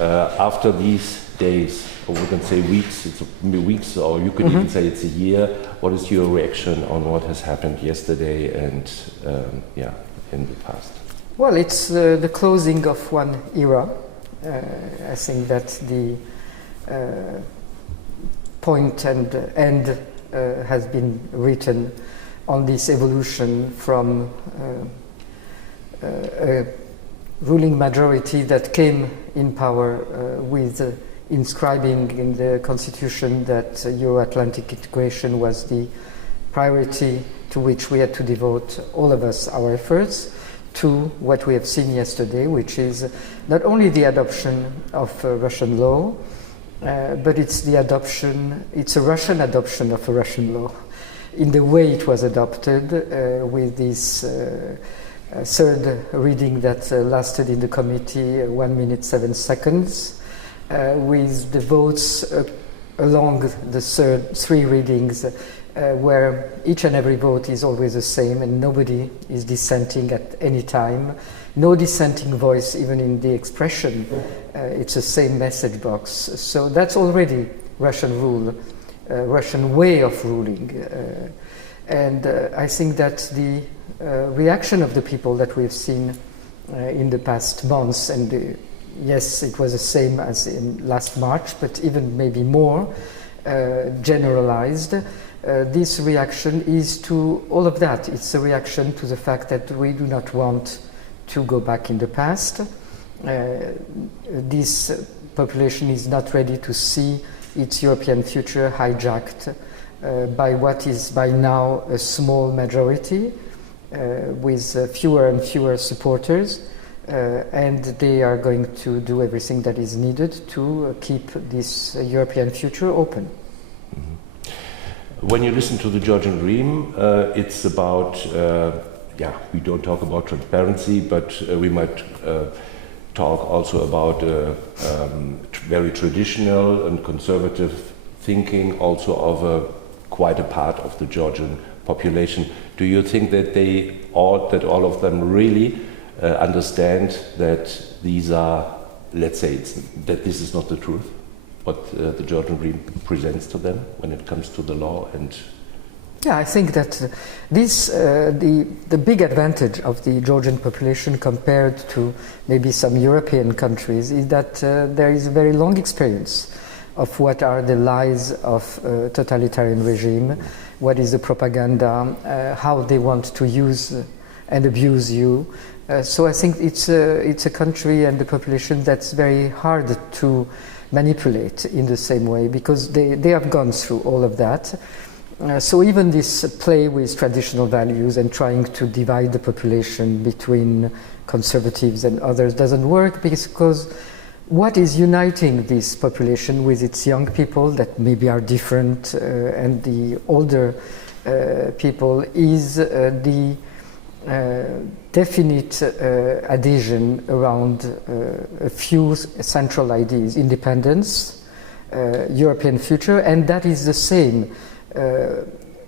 after these days, or we can say weeks, weeks, or you could even say it's a year, what is your reaction on what has happened yesterday and in the past? Well, it's the closing of one era. I think that the point and end has been written on this evolution from a ruling majority that came in power with inscribing in the constitution that Euro-Atlantic integration was the priority to which we had to devote, all of us, our efforts, to what we have seen yesterday, which is not only the adoption of Russian law, but it's a Russian adoption of a Russian law in the way it was adopted, with this third reading that lasted in the committee 1 minute 7 seconds, with the votes along the three readings where each and every vote is always the same and nobody is dissenting at any time. No dissenting voice even in the expression. It's the same message box. So that's already Russian rule, Russian way of ruling. And I think that the reaction of the people that we've seen in the past months, and yes, it was the same as in last March, but even maybe more generalized. This reaction is to all of that. It's a reaction to the fact that we do not want to go back in the past. This population is not ready to see its European future hijacked by what is by now a small majority with fewer and fewer supporters, and they are going to do everything that is needed to keep this European future open. When you listen to the Georgian Dream, it's about, we don't talk about transparency, but we might talk also about very traditional and conservative thinking also of quite a part of the Georgian population. Do you think that all of them really understand that these are, let's say, that this is not the truth, what the Georgian Dream presents to them when it comes to the law? And yeah, I think that this the big advantage of the Georgian population compared to maybe some European countries is that there is a very long experience of what are the lies of a totalitarian regime, what is the propaganda, how they want to use and abuse you. So I think it's a country and the population that's very hard to manipulate in the same way, because they have gone through all of that. So even this play with traditional values and trying to divide the population between conservatives and others doesn't work, because what is uniting this population with its young people that maybe are different and the older people is the definite adhesion around a few central ideas: independence, European future, and that is the same.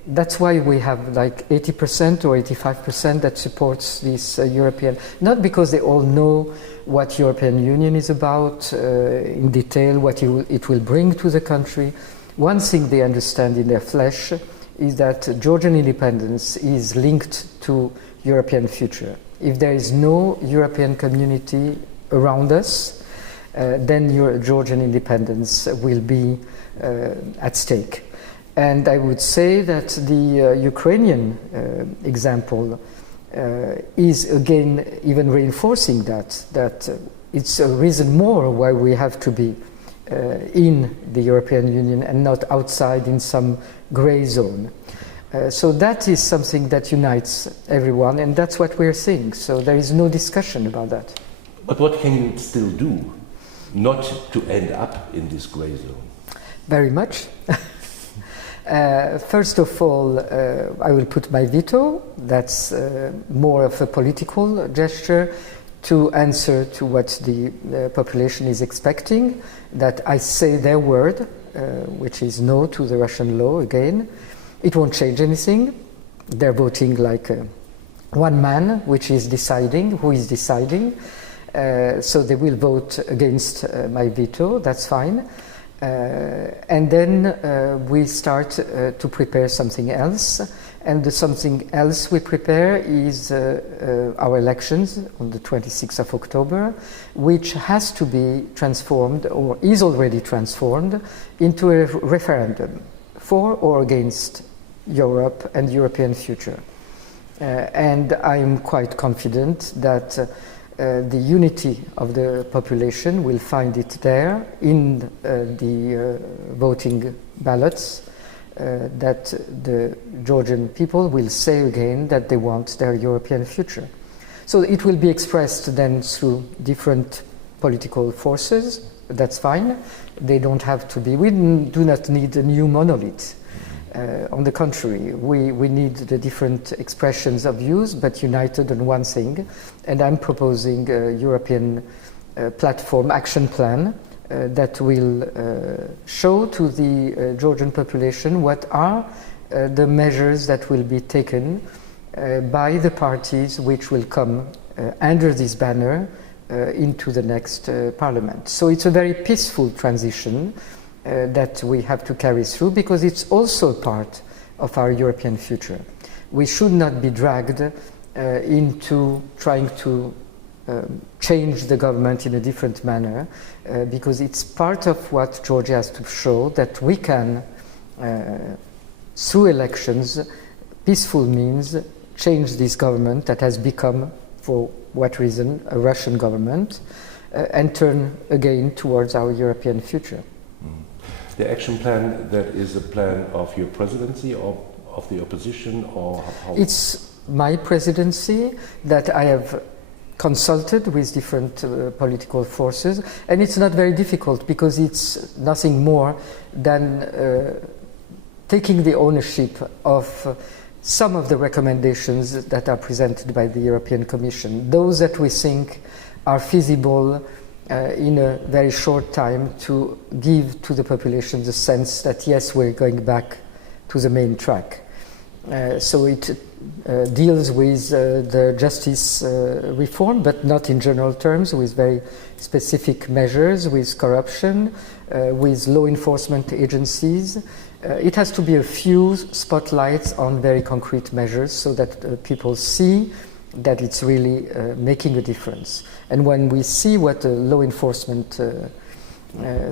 That's why we have like 80% or 85% that supports this European, not because they all know what European Union is about in detail, what it will bring to the country. One thing they understand in their flesh is that Georgian independence is linked to European future. If there is no European community around us, then Georgian independence will be at stake. And I would say that the Ukrainian example is again even reinforcing that it's a reason more why we have to be in the European Union and not outside in some gray zone. So that is something that unites everyone, and that's what we're seeing. So there is no discussion about that. But what can you still do not to end up in this gray zone? Very much. First of all, I will put my veto. That's more of a political gesture to answer to what the population is expecting, that I say their word, which is no to the Russian law again. It won't change anything. They're voting like one man, which is deciding, who is deciding. So they will vote against my veto, that's fine. And then we start to prepare something else. And the something else we prepare is our elections on the 26th of October, which has to be transformed, or is already transformed, into a referendum for or against Europe and European future. And I'm quite confident that the unity of the population will find it there in the voting ballots, that the Georgian people will say again that they want their European future. So it will be expressed then through different political forces. That's fine. They don't have to be. We do not need a new monolith. On the contrary, we need the different expressions of views, but united on one thing. And I'm proposing a European platform action plan that will show to the Georgian population what are the measures that will be taken by the parties which will come under this banner into the next parliament. So it's a very peaceful transition that we have to carry through, because it's also part of our European future. We should not be dragged into trying to change the government in a different manner, because it's part of what Georgia has to show, that we can, through elections, peaceful means, change this government that has become, for what reason, a Russian government, and turn again towards our European future. The action plan, that is a plan of your presidency or of the opposition, or how? It's my presidency that I have consulted with different political forces, and it's not very difficult, because it's nothing more than taking the ownership of some of the recommendations that are presented by the European Commission, those that we think are feasible in a very short time, to give to the population the sense that yes, we're going back to the main track. So it deals with the justice reform, but not in general terms, with very specific measures, with corruption, with law enforcement agencies. It has to be a few spotlights on very concrete measures, so that people see that it's really making a difference. And when we see what the law enforcement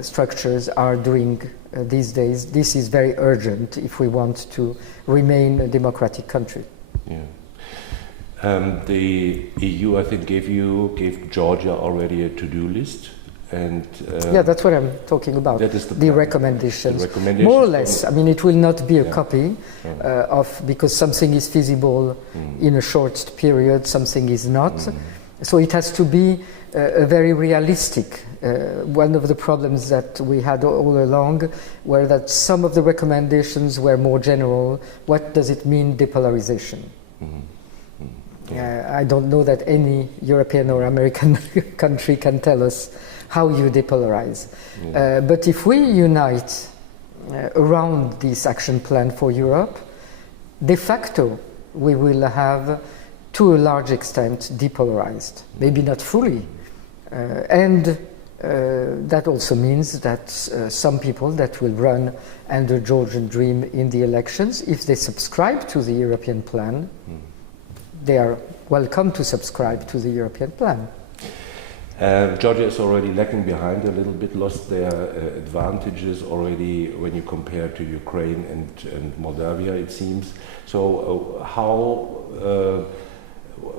structures are doing these days, this is very urgent if we want to remain a democratic country. Yeah. The EU, I think, gave Georgia already a to-do list. And yeah, that's what I'm talking about. That is the recommendations. More or less. I mean, it will not be a copy of, because something is feasible in a short period, something is not. So it has to be a very realistic. One of the problems that we had all along were that some of the recommendations were more general. What does it mean, depolarization? I don't know that any European or American country can tell us how you depolarize. But if we unite around this action plan for Europe, de facto we will have, to a large extent, depolarized. Maybe not fully. And that also means that some people that will run under Georgian Dream in the elections, if they subscribe to the European plan, they are welcome to subscribe to the European plan. Georgia is already lagging behind a little bit, lost their advantages already when you compare to Ukraine and Moldavia, it seems. So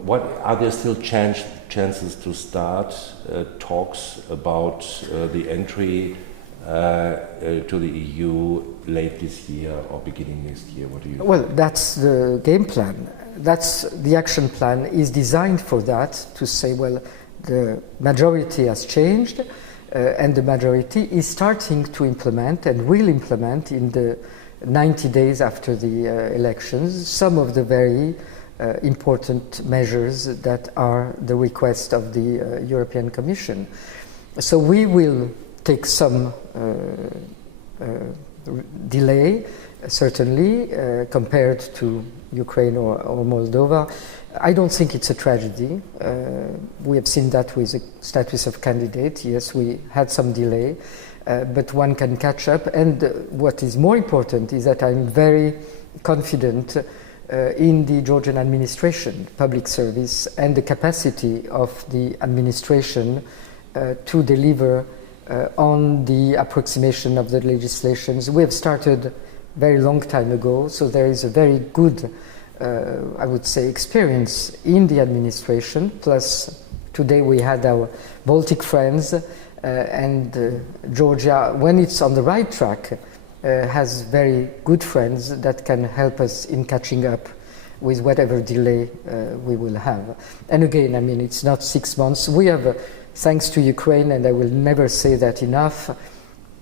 what are there still chances to start talks about the entry to the EU late this year or beginning next year? What do you think? Well, that's the game plan. That's the action plan is designed for that, to say, well, the majority has changed, and the majority is starting to implement and will implement in the 90 days after the elections some of the very important measures that are the request of the European Commission. So we will take some delay, certainly, compared to Ukraine or Moldova. I don't think it's a tragedy. We have seen that with the status of candidate. Yes, we had some delay, but one can catch up. And what is more important is that I'm very confident in the Georgian administration, public service, and the capacity of the administration to deliver on the approximation of the legislations. We have started very long time ago, so there is a very good I would say, experience in the administration. Plus, today we had our Baltic friends, and Georgia, when it's on the right track, has very good friends that can help us in catching up with whatever delay we will have. And again, I mean, it's not 6 months. We have, thanks to Ukraine, and I will never say that enough,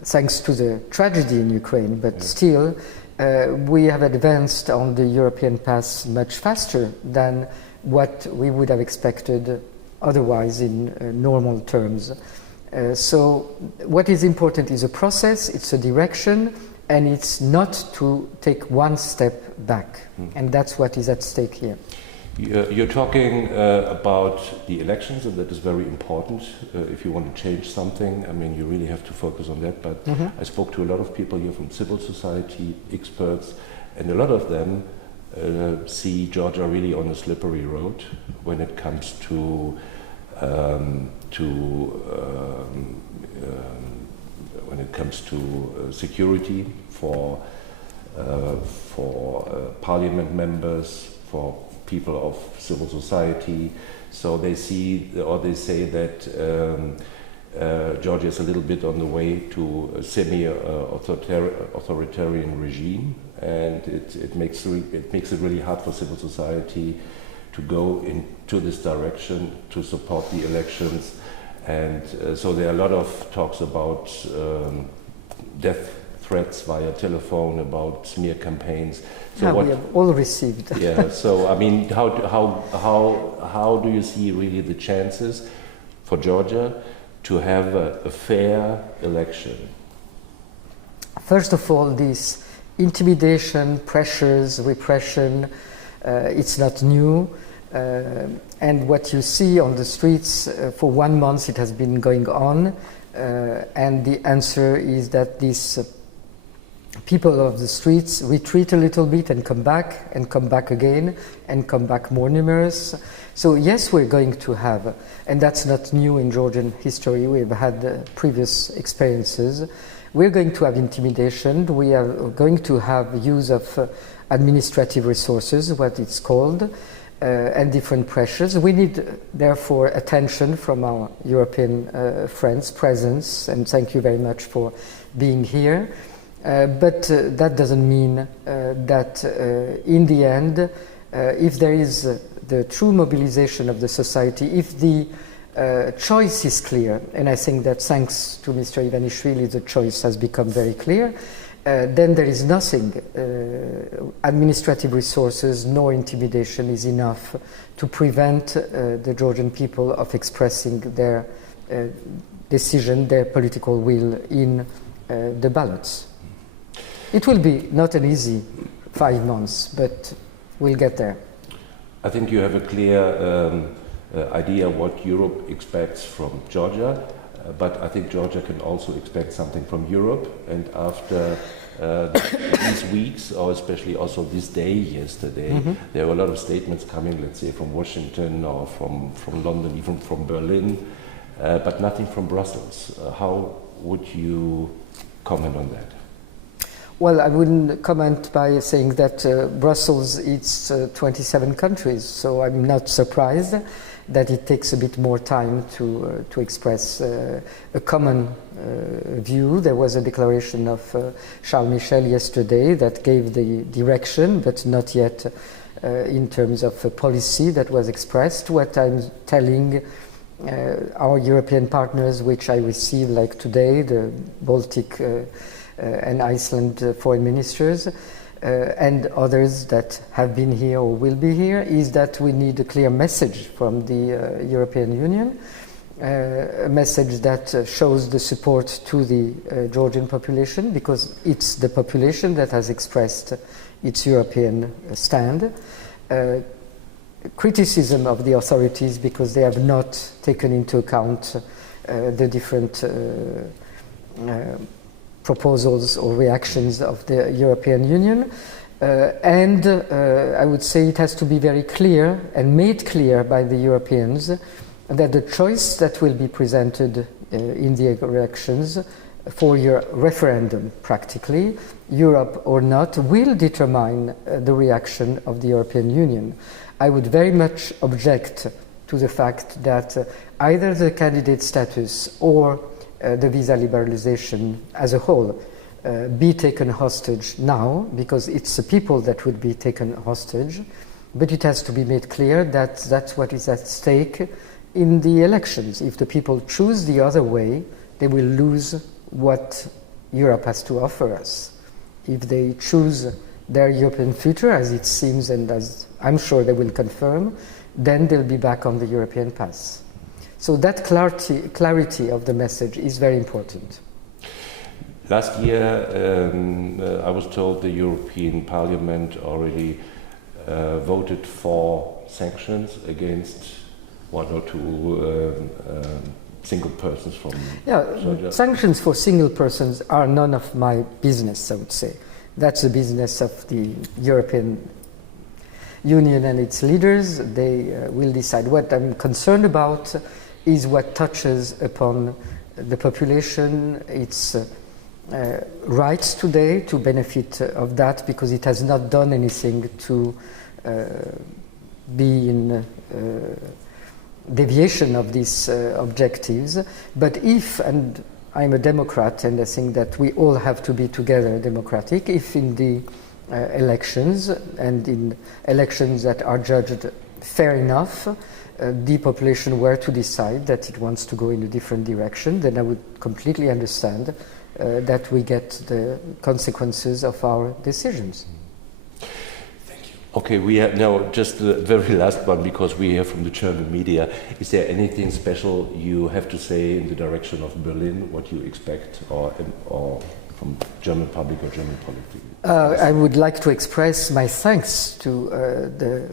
thanks to the tragedy in Ukraine, but still, we have advanced on the European path much faster than what we would have expected otherwise in normal terms. So what is important is a process, it's a direction, and it's not to take one step back. And that's what is at stake here. You're talking about the elections, and that is very important if you want to change something. I mean, you really have to focus on that. But I spoke to a lot of people here from civil society, experts, and a lot of them see Georgia really on a slippery road when it comes to security for parliament members, for people of civil society. So they see, or they say that Georgia is a little bit on the way to a semi-authoritarian regime, and it makes it really hard for civil society to go into this direction, to support the elections. And so there are a lot of talks about death threats via telephone, about smear campaigns. So we have all received. Yeah. So I mean, how do you see really the chances for Georgia to have a fair election? First of all, this intimidation, pressures, repression, it's not new. And what you see on the streets, for 1 month it has been going on, and the answer is that these people of the streets retreat a little bit and come back again, and come back more numerous. So yes, we're going to have, and that's not new in Georgian history, we've had previous experiences, we're going to have intimidation, we are going to have use of administrative resources, what it's called, and different pressures. We need, therefore, attention from our European friends, presence, and thank you very much for being here. But that doesn't mean that in the end, if there is the true mobilization of the society, if the choice is clear, and I think that thanks to Mr. Ivanishvili the choice has become very clear, then there is nothing, administrative resources nor intimidation is enough to prevent the Georgian people of expressing their decision, their political will in the ballots. It will be not an easy 5 months, but we'll get there. I think you have a clear idea what Europe expects from Georgia, but I think Georgia can also expect something from Europe. And after these weeks, or especially also this day yesterday, there were a lot of statements coming, let's say, from Washington or from London, even from Berlin, but nothing from Brussels. How would you comment on that? Well, I wouldn't comment by saying that Brussels, it's 27 countries, so I'm not surprised that it takes a bit more time to express a common view. There was a declaration of Charles Michel yesterday that gave the direction, but not yet in terms of a policy that was expressed. What I'm telling our European partners, which I receive like today, the Baltic and Iceland foreign ministers, and others that have been here or will be here, is that we need a clear message from the European Union a message that shows the support to the Georgian population, because it's the population that has expressed its European stand. Criticism of the authorities because they have not taken into account the different proposals or reactions of the European Union. And I would say it has to be very clear and made clear by the Europeans that the choice that will be presented in the elections for your referendum, practically, Europe or not, will determine the reaction of the European Union. I would very much object to the fact that either the candidate status or the visa liberalization as a whole be taken hostage now, because it's the people that would be taken hostage, but it has to be made clear that that's what is at stake in the elections. If the people choose the other way, they will lose what Europe has to offer us. If they choose their European future, as it seems and as I'm sure they will confirm, then they'll be back on the European path. So that clarity of the message is very important. Last year, I was told the European Parliament already voted for sanctions against one or two single persons from Serbia. Sanctions for single persons are none of my business, I would say. That's the business of the European Union and its leaders. They will decide. What I'm concerned about is what touches upon the population, its rights today to benefit of that, because it has not done anything to be in deviation of these objectives. But if, and I'm a Democrat and I think that we all have to be together democratic, if in the elections and in elections that are judged fair enough, the population were to decide that it wants to go in a different direction, then I would completely understand that we get the consequences of our decisions. Thank you. Okay, we have now just the very last one, because we hear from the German media. Is there anything special you have to say in the direction of Berlin, what you expect, or from German public or German politics? I would like to express my thanks to the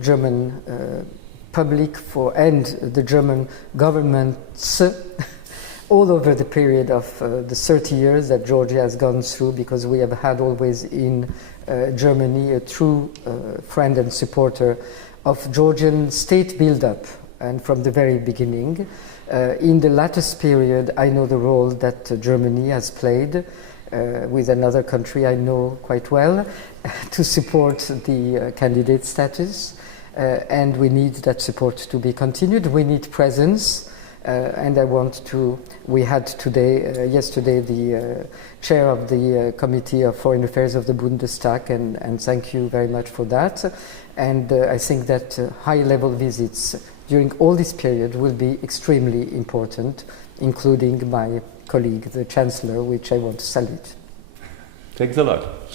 German public and the German governments all over the period of the 30 years that Georgia has gone through, because we have had always in Germany a true friend and supporter of Georgian state build-up, and from the very beginning. In the latest period, I know the role that Germany has played with another country I know quite well to support the candidate status, and we need that support to be continued. We need presence. And I want to, we had today, yesterday, the chair of the Committee of Foreign Affairs of the Bundestag, and thank you very much for that. And I think that high-level visits during all this period will be extremely important, including my colleague, the Chancellor, which I want to salute. Thanks a lot.